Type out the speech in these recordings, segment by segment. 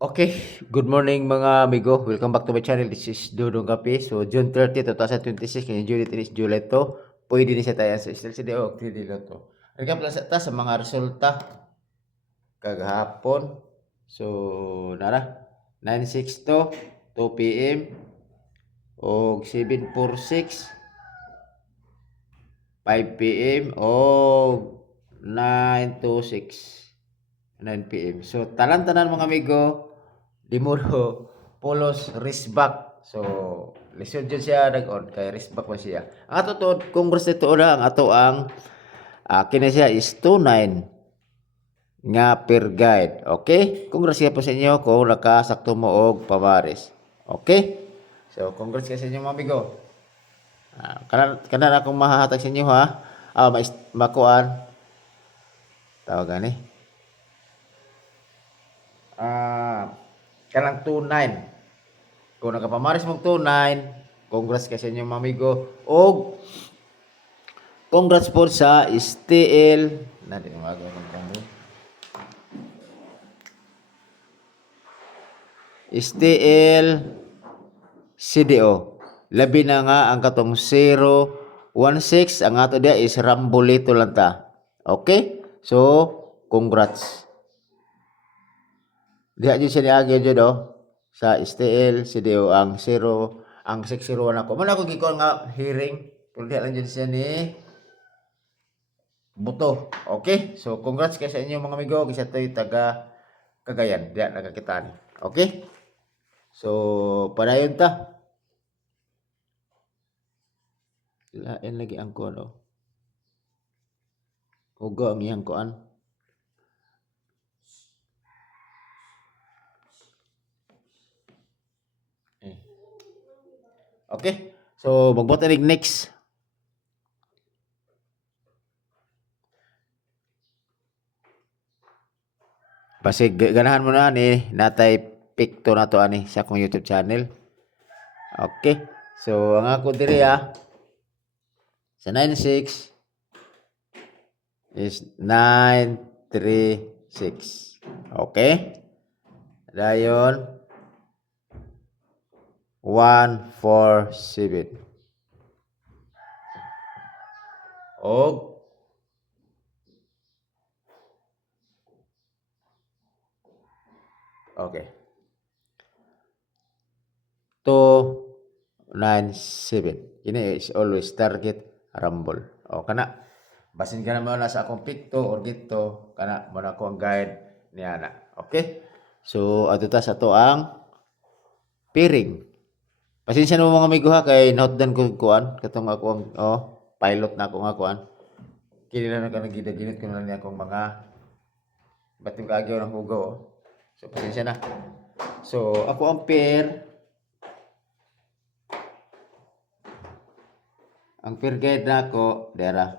Okay, good morning mga amigo. Welcome back to my channel. This is Dudong Kape. So, June 30, 2026, kanya July 10, July to. Pwede din siya tayo sa still CDO, hindi to. Recap lang sa mga resulta kagahapon. So, nara, 9:06 to, 2 p.m. o 7:46, 5 p.m. o 9:06, 9 p.m. So, tanan-tanan mga amigo, Dimuro Polos wristback. So, lisod dyan siya nag-on kay wristback mo siya. Ang ato to, congress nito na ang ato ang kina siya is 29 nga per guide. Okay? Congrats siya po sa inyo kung nakasakto mo og pamaris. Okay? So, congrats kayo sa inyo mga amigo. Kanan akong mahahatag sa inyo ha. Makuan. Tawagan eh. Kanang 29. Kung nakapamaris mong 29, congrats kayo sa inyo mga amigo. Og congrats po sa STL. Natin yung magawa ng tango. STL CDO. Labi na nga ang katong 016. Ang ato dia is Rambolito lang ta. Okay? So, congrats. Diha dyan siya niagyo dyan do. Sa STL CDO ang 0, ang 601 ako. Muna ako gikon nga hearing. Kung diha lang dyan siya ni Buto. Okay? So, congrats kayo sa inyo mga amigo. Kasi ito'y taga Cagayan. Diyan nakakita ni. Okay? So, padayon ta. Lain lagi ang kuan o. Hugo ang iyang kuan. Okay? So, magbuhat na next. Basta ganahan mo na ni natay picto na to ani sa akong YouTube channel. Okay. So ang ako diri sa 96 is 936. Okay? Dayon 147. Og okay. 297. Ini is always target rumble. O kana basin ka naman sa akong picto or dito kana mo na ko ang guide niya na. Okay? So ato ta sa to ang piring. Pasensya na mo mga amigo ha kay nahotdan ko kuan katong ako ang pilot na ako nga kuan. Kini na ka nagidaginit ko na niya akong mga bating kaagyaw ng hugaw. So pasensya na. So ako ang pair. Ang pair guide na ako dera.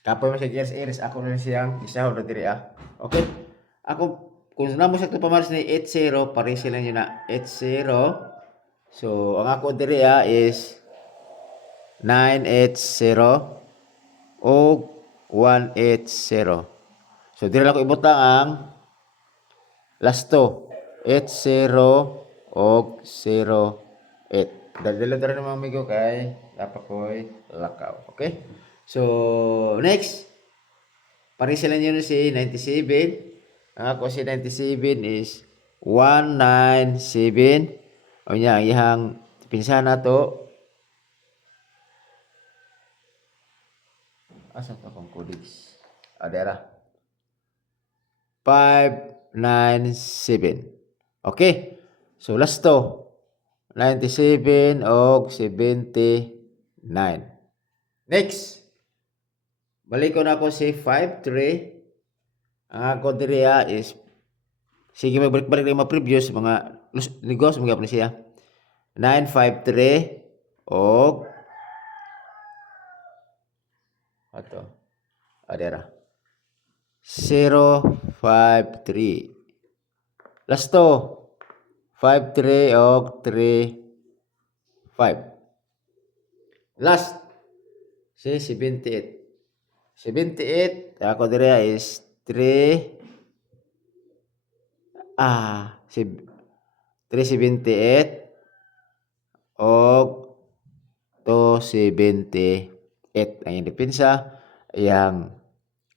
Kapoy mo siya gears iris ako na siyang isa na diri Okay? Ako kung namo sa pamaris ni 80 pare sila niyo na 80. So ang ako diri is 980 o 180. So diri lang ko ibutang ang last 80 o 08. Dala na mga amigo kay dapat ko'y lakaw. Okay? So next pare sila niyo si 97. Ang ako si 97 is 197. O niya ang ihang pinsan na to. Asa to akong codex? Adera. 597. Okay. So last to 97 og 79. Next. Balik ko na ako si 53. Ang ako diri is sige magbalik-balik na mga previous mga negosyo mga pa siya. 953 og ato adera 053. Last to 53 og 35. Last si 78. 78 ako diri is 3 si 378 og 278 ang iyang depensa. Yang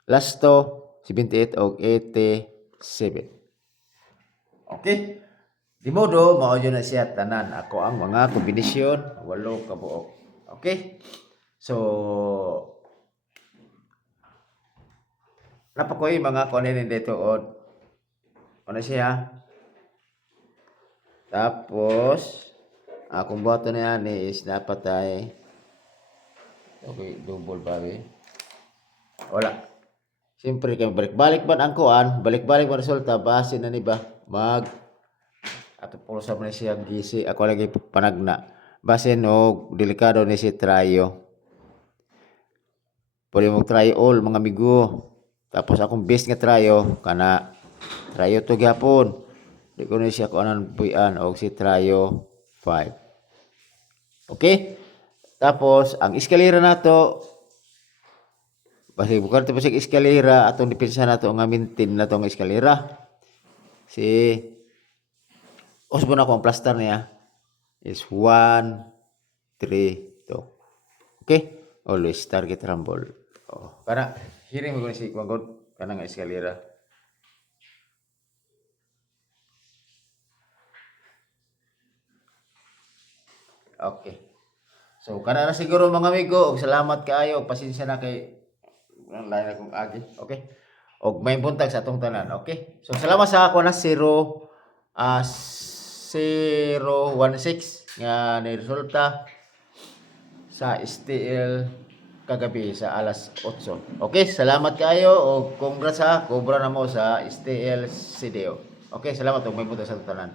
lasto 78 og 87. Okay? Di modo mao na siya tanan ako ang mga kombinasyon 8 ka buok. Okay? So napakoy mga kunin dito od ano siya. Tapos akong buhaton na yan is dapat ay okay, double ba wala. Siyempre kay balik-balik man ang kuan, balik-balik man resulta base na ni ba mag ato pulsa man siya gisi ako lagi panagna base no delikado ni si trayo. Pwede mo try all mga amigo. Tapos akong best nga trayo kana trayo to gyapon. Di ko na siya kuanan puyan og si trayo 5. Okay? Tapos ang eskalera nato basi bukan to sa eskalera atong depensa nato nga maintain na tong eskalera. Si usbon ako ang plaster niya is 1 3 2. Okay? Always target rumble. Kana hiring mo si kuwagod kana nga eskalera. Okay. So kana na siguro mga amigo og salamat kaayo pasensya na kay ang lain akong agi. Okay? Og may buntag sa atong tanan. Okay? So salamat sa ako na 016 nga ni resulta sa STL kagabi sa alas 8. Okay, salamat kayo o congrats ha, kubra na mo sa STL CDO. Okay, salamat og may punta sa tanan.